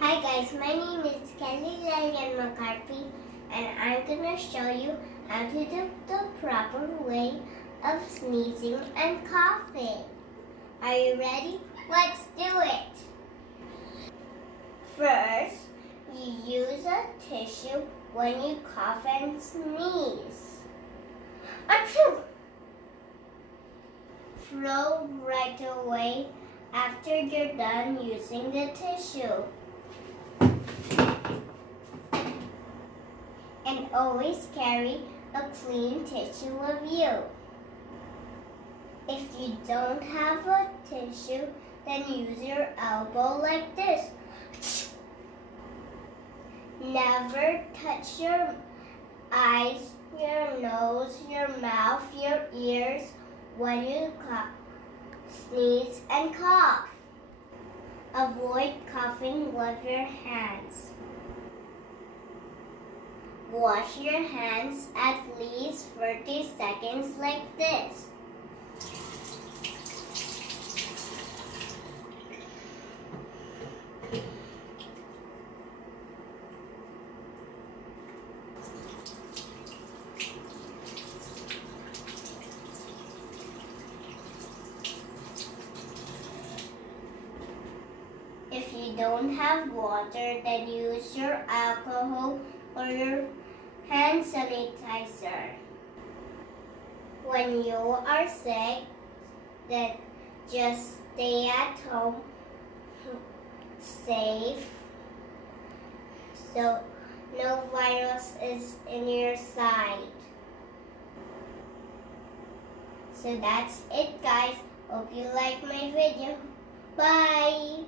Hi guys, my name is Khaylee McCarthy and I'm gonna show you how to do the proper way of sneezing and coughing. Are you ready? Let's do it! First, you use a tissue when you cough and sneeze. Achoo! Throw right away after you're done using the tissue. And always carry a clean tissue with you. If you don't have a tissue, then use your elbow like this. Never touch your eyes, your nose, your mouth, your ears when you sneeze and cough. Avoid coughing with your hands. Wash your hands at least 30 seconds like this. If you don't have water, then use your alcohol or your hand sanitizer. When you are sick, then just stay at home, safe, so no virus is in your side. So that's it, guys. Hope you like my video. Bye!